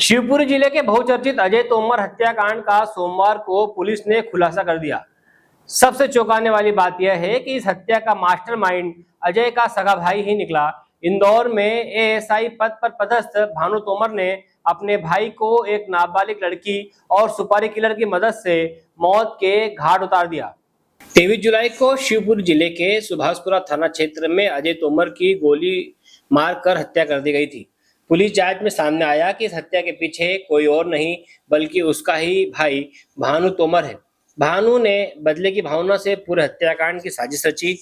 शिवपुरी जिले के बहुचर्चित अजय तोमर हत्याकांड का सोमवार को पुलिस ने खुलासा कर दिया। सबसे चौंकाने वाली बात यह है कि इस हत्या का मास्टरमाइंड अजय का सगा भाई ही निकला। इंदौर में एएसआई पद पर पदस्थ भानु तोमर ने अपने भाई को एक नाबालिग लड़की और सुपारी किलर की मदद से मौत के घाट उतार दिया। 23 जुलाई को शिवपुरी जिले के सुभाषपुरा थाना क्षेत्र में अजय तोमर की गोली मारकर हत्या कर दी गई थी। पुलिस जांच में सामने आया कि इस हत्या के पीछे कोई और नहीं बल्कि उसका ही भाई भानु तोमर है। भानु ने बदले की भावना से पूरे हत्याकांड की साजिश रची।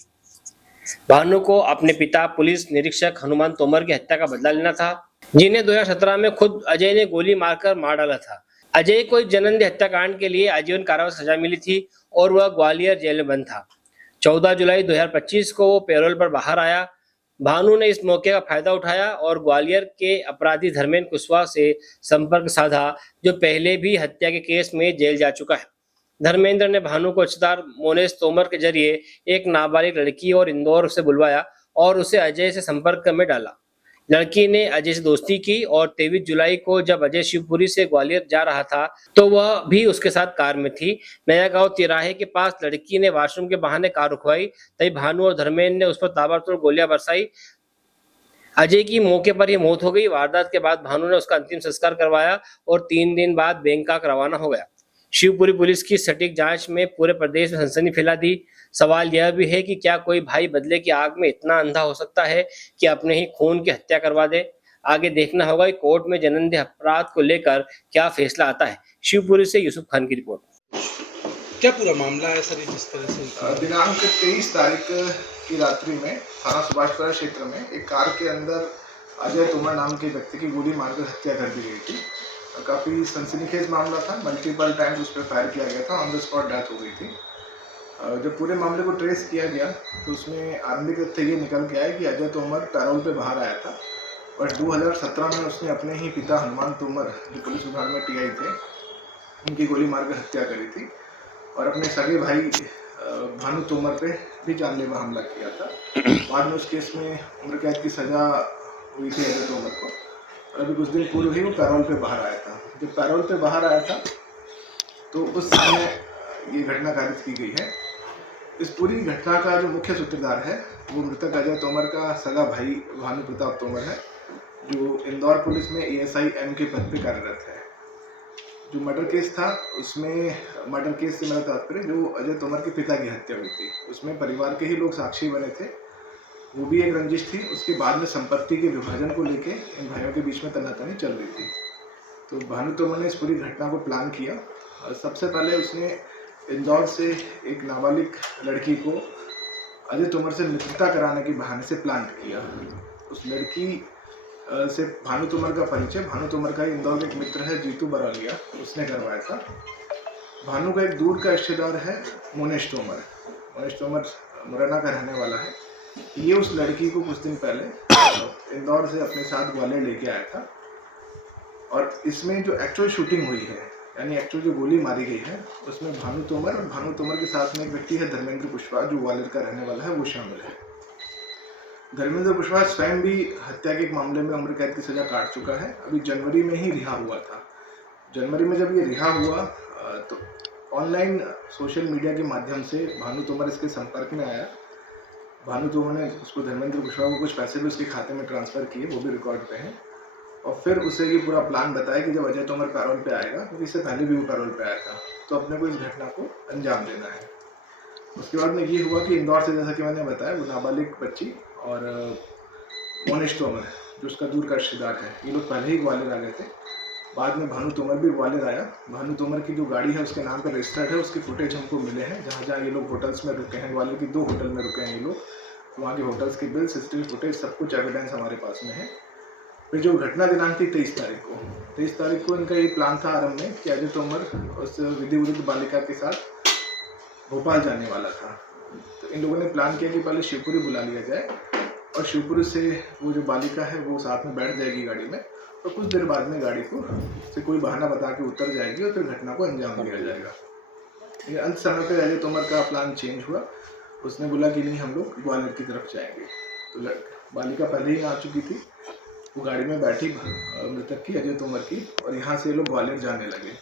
भानु को अपने पिता पुलिस निरीक्षक हनुमान तोमर की हत्या का बदला लेना था, जिन्हें 2017 में खुद अजय ने गोली मारकर मार डाला था। अजय को इस जनंदी हत्याकांड के लिए आजीवन कारावास सजा मिली थी और वह ग्वालियर जेल में बंद था। 14 जुलाई 2025 को वो पैरोल पर बाहर आया। भानु ने इस मौके का फायदा उठाया और ग्वालियर के अपराधी धर्मेंद्र कुशवाहा से संपर्क साधा, जो पहले भी हत्या के केस में जेल जा चुका है। धर्मेंद्र ने भानु को रिश्तेदार मोनेश तोमर के जरिए एक नाबालिग लड़की और इंदौर से बुलवाया और उसे अजय से संपर्क में डाला। लड़की ने अजय से दोस्ती की और 23 जुलाई को जब अजय शिवपुरी से ग्वालियर जा रहा था तो वह भी उसके साथ कार में थी। नया गांव तिराहे के पास लड़की ने वॉशरूम के बहाने कार रुकवाई, तभी भानु और धर्मेंद्र ने उस पर ताबड़तोड़ गोलियां बरसाई। अजय की मौके पर ही मौत हो गई। वारदात के बाद भानु ने उसका अंतिम संस्कार करवाया और 3 दिन बाद बैंकॉक रवाना हो गया। शिवपुरी पुलिस की सटीक जांच में पूरे प्रदेश में सनसनी फैला दी। सवाल यह भी है कि क्या कोई भाई बदले की आग में इतना अंधा हो सकता है कि अपने ही खून की हत्या करवा दे। आगे देखना होगा कि कोर्ट में जनंदी अपराध को लेकर क्या फैसला आता है। शिवपुरी से यूसुफ खान की रिपोर्ट। क्या पूरा मामला है सर? जिस तरह से दिनांक 23 तारीख की रात्रि में थाना सुभाषपुरा क्षेत्र में एक कार के अंदर अजय तोमर नाम के व्यक्ति की गोली मारकर हत्या कर दी गई थी। काफ़ी सनसनीखेज मामला था। मल्टीपल टाइम्स उस पर फायर किया गया था। ऑन द स्पॉट डेथ हो गई थी। जब पूरे मामले को ट्रेस किया गया तो उसमें आरंभिक तथ्य ये निकल के आया कि अजय तोमर पैरोल पे बाहर आया था और 2017 में उसने अपने ही पिता हनुमान तोमर, जो पुलिस विभाग में टीआई थे, उनकी गोली मारकर हत्या करी थी और अपने सगे भाई भानु तोमर पे भी जानलेवा हमला किया था। बाद में उस केस में उम्र कैद की सज़ा हुई थी अजय तोमर को और अभी कुछ दिन पूर्व ही वो पैरोल पे बाहर आया था। जब पैरोल पे बाहर आया था तो उस समय ये घटना कारित की गई है। इस पूरी घटना का जो मुख्य सूत्रधार है वो मृतक अजय तोमर का सगा भाई भानु प्रताप तोमर है, जो इंदौर पुलिस में एएसआई एम के पद पे कार्यरत है। जो मर्डर केस था उसमें, मर्डर केस से मेरा तात्पर्य जो अजय तोमर के पिता की हत्या हुई थी, उसमें परिवार के ही लोग साक्षी बने थे। वो भी एक रंजिश थी। उसके बाद में संपत्ति के विभाजन को लेके इन भाइयों के बीच में तनातनी चल रही थी। तो भानु तोमर ने इस पूरी घटना को प्लान किया और सबसे पहले उसने इंदौर से एक नाबालिग लड़की को अजय तोमर से मित्रता कराने के बहाने से प्लान किया। उस लड़की से भानु तोमर का परिचय, भानु तोमर का इंदौर में एक मित्र है जीतू बरालिया, उसने करवाया था। भानु का एक दूर का रिश्तेदार है मोनेश तोमर। मोनेश तोमर मुरैना का रहने वाला है। ये उस लड़की को कुछ दिन पहले इंदौर से अपने साथ ग्वालियर लेके आया था और इसमें जो एक्चुअल शूटिंग हुई है, यानी एक्चुअल जो गोली मारी गई है, उसमें भानु तोमर और भानु तोमर के साथ में एक व्यक्ति है धर्मेंद्र कुशवाहा, जो ग्वालियर का रहने वाला है, वो शामिल है। धर्मेंद्र कुशवाहा स्वयं भी हत्या के एक मामले में उम्र कैद की सजा काट चुका है। अभी जनवरी में ही रिहा हुआ था। जनवरी में जब ये रिहा हुआ तो ऑनलाइन सोशल मीडिया के माध्यम से भानु तोमर इसके संपर्क में आया। भानु तोमर ने उसको, धर्मेंद्र कुशवाहा को, कुछ पैसे भी उसके खाते में ट्रांसफ़र किए, वो भी रिकॉर्ड पे हैं। और फिर उसे ये पूरा प्लान बताया कि जब अजय तोमर पैरोल पे आएगा, क्योंकि इससे पहले भी वो पैरोल पे आया था, तो अपने को इस घटना को अंजाम देना है। उसके बाद में ये हुआ कि इंदौर से, जैसा कि मैंने बताया, वो नाबालिग बच्ची और मोनेश तोमर, जो उसका दूर का रिश्तेदार है, ये लोग पहले ही ग्वालियर आ गए थे। बाद में भानु तोमर भी ग्वालियर आया। भानु तोमर की जो गाड़ी है उसके नाम पर रजिस्टर्ड है, उसके फुटेज हमको मिले हैं। जहाँ जहाँ ये लोग होटल्स में रुके हैं, ग्वालियर की 2 होटल में रुके हैं ये लोग, वहाँ के होटल्स के बिल, सीसीटीवी फुटेज, सब कुछ एविडेंस हमारे पास में है। फिर जो घटना दिनांक थी 23 तारीख को इनका ये प्लान था आरंभ में कि अजय तोमर उस विधि विरुद्ध बालिका के साथ भोपाल जाने वाला था। तो इन लोगों ने प्लान किया कि पहले शिवपुरी बुला लिया जाए और शिवपुरी से वो जो बालिका है वो साथ में बैठ जाएगी गाड़ी में और कुछ देर बाद में गाड़ी को से कोई बहाना बता के उतर जाएगी और फिर घटना को अंजाम दिया जाएगा। ये अंत समय पर अजय तोमर का प्लान चेंज हुआ। उसने बोला कि नहीं, हम लोग ग्वालियर की तरफ जाएंगे। तो बालिका पहले ही आ चुकी थी। वो गाड़ी में बैठी मृतक की, अजय तोमर की, और यहाँ से ये लोग ग्वालियर जाने लगे।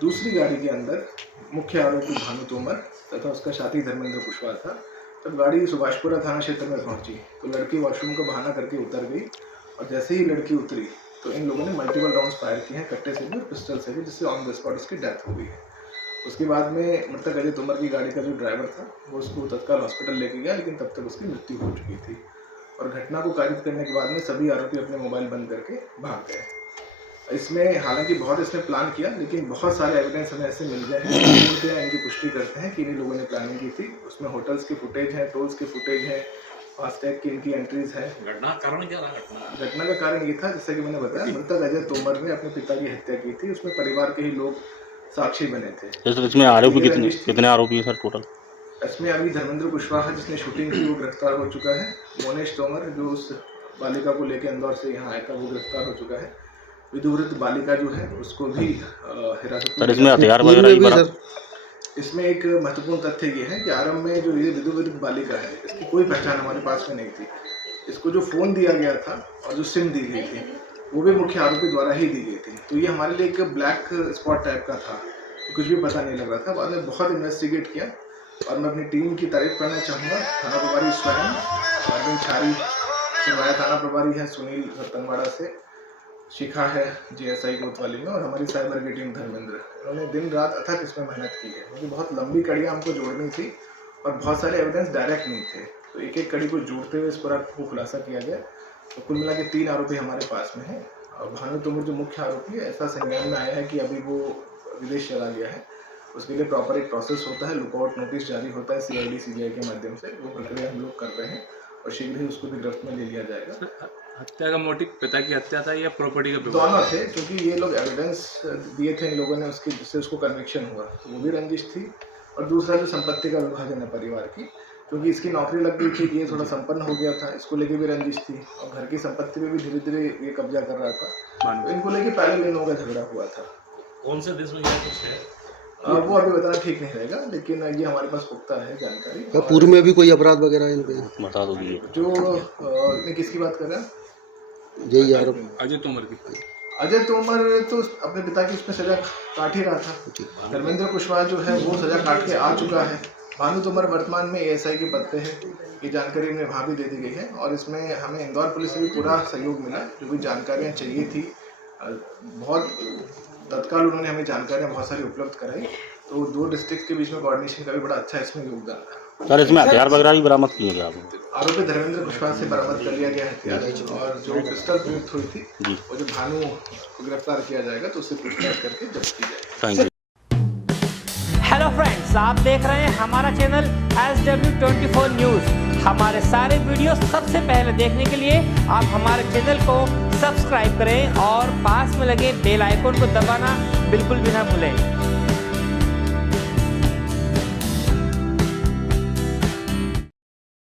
दूसरी गाड़ी के अंदर मुख्य आरोपी भानु तोमर तथा उसका साथी धर्मेंद्र कुशवाहा था। जब गाड़ी सुभाषपुरा थाना क्षेत्र में पहुंची तो लड़की वॉशरूम का बहाना करके उतर गई, और जैसे ही लड़की उतरी तो इन लोगों ने मल्टीपल राउंड्स फायर किए हैं, कट्टे से भी और पिस्टल से भी, जिससे ऑन द स्पॉट उसकी डेथ हो गई है। उसके बाद में मृतक अजय तोमर की गाड़ी का जो ड्राइवर था वो उसको तत्काल हॉस्पिटल लेके गया, लेकिन तब तक उसकी मृत्यु हो चुकी थी। और घटना को कारित करने के बाद में सभी आरोपी अपने मोबाइल बंद करके भाग गए। इसमें हालांकि बहुत इसने प्लान किया, लेकिन बहुत सारे एविडेंस हमें ऐसे मिल गए हैं जो इनकी पुष्टि करते हैं कि इन लोगों ने प्लानिंग की थी। उसमें होटल्स की फुटेज है, टोल्स की फुटेज है, फास्टैग की इनकी एंट्रीज है। घटना का कारण क्या रहा? घटना का कारण ये था, जैसे कि मैंने बताया, मृतक अजय तोमर ने अपने पिता की हत्या की थी। उसमें परिवार के ही लोग साक्षी बने थे। सर इसमें आरोपी कितने आरोपी हैं सर टोटल? इसमें अभी धर्मेंद्र कुशवाहा जिसने शूटिंग की वो गिरफ्तार हो चुका है। मोनेश तोमर जो उस बालिका को लेकर इंदौर से यहाँ आया था वो गिरफ्तार हो चुका है। विदुवृत्त बालिका जो है उसको भी हिरासत में। इसमें हथियार वगैरह भी? इसमें एक महत्वपूर्ण तथ्य ये है कि आरंभ में जो ये विदुवृत्त बालिका है इसकी कोई पहचान हमारे पास में नहीं थी। इसको जो फ़ोन दिया गया था और जो सिम दी गई थी वो भी मुख्य आरोपी द्वारा ही दी गई थी। तो ये हमारे लिए एक ब्लैक स्पॉट टाइप का था, कुछ भी पता नहीं लग रहा था। बाद में बहुत इन्वेस्टिगेट किया और मैं अपनी टीम की तारीफ करना चाहूँगा। थाना प्रभारी स्वयं अरविंद छारी, सिवाया थाना प्रभारी है सुनील रतनवाड़ा से, शिखा है जीएसआई कोतवाली में, और हमारी साइबर की टीम धर्मेंद्र। इन्होंने दिन रात अथक इसमें मेहनत की है, क्योंकि बहुत लंबी कड़ियाँ हमको जोड़नी थी और बहुत सारे एविडेंस डायरेक्ट नहीं थे। तो एक एक कड़ी को जोड़ते हुए इस पूरा को खुलासा किया गया। तो कुल मिला के 3 आरोपी हमारे पास में हैं। और भानु तोमर जो मुख्य आरोपी है, ऐसा संज्ञान में आया है कि अभी वो विदेश चला गया है। उसके लिए प्रॉपर एक प्रोसेस होता है, लुकआउट नोटिस जारी होता है CID CBI के माध्यम से। वो प्रक्रिया हम लोग कर रहे हैं और शीघ्र ही उसको भी गिरफ्त में ले लिया जाएगा। हत्या का मोटिव पिता की हत्या था या प्रॉपर्टी का? दोनों थे, क्योंकि ये लोग एविडेंस दिए थे इन लोगों ने उसकी, जिससे उसको कन्विक्शन हुआ। तो वो भी रंजिश थी, और दूसरा जो संपत्ति का विभाजन है परिवार की, क्योंकि इसकी नौकरी लग गई थी, ये थोड़ा संपन्न हो गया था, इसको लेके भी रंजिश थी। और घर की संपत्ति पे भी धीरे धीरे ये कब्जा कर रहा था। तो इनको लेके पहले भी इन लोगों का झगड़ा हुआ था। कौन से देश में यह कुछ है? वो अभी बताना ठीक नहीं रहेगा, लेकिन ये हमारे पास पुख्ता है जानकारी। पूर्व में भी कोई अपराध वगैरह इन पे बता दो दिए जो किसकी बात कर रहे हैं? यही आरोप अजय तोमर की। अजय तोमर तो अपने पिता की उसमें सजा काट ही रहा था। धर्मेंद्र कुशवाहा जो है वो सजा काट के आ चुका है। भानु तोमर वर्तमान में ASI के पद पे है। ये जानकारी हमें वहाँ भी दे दी गई है, और इसमें हमें इंदौर पुलिस से भी पूरा सहयोग मिला। जो भी जानकारियाँ चाहिए थी बहुत तत्काल उन्होंने हमें जानकारियाँ बहुत सारी उपलब्ध कराई। तो 2 डिस्ट्रिक्ट के बीच में कोऑर्डिनेशन का भी बड़ा अच्छा इसमें योगदान था। सर इसमें हथियार वगैरह भी बरामद किए गए आपने? आरोपी धर्मेंद्र कुशवाहा से बरामद कर लिया गया हथियार, और जो पिस्टल प्रयुक्त हुई थी वो जो भानु को गिरफ्तार किया जाएगा तो उससे पूछताछ करके जब्त की जाएगी। Thank you. हेलो फ्रेंड्स, आप देख रहे हैं हमारा चैनल SW24 न्यूज़। हमारे सारे वीडियो सबसे पहले देखने के लिए आप हमारे चैनल को सब्सक्राइब करें और पास में लगे बेल आइकन को दबाना बिल्कुल भी ना भूलें।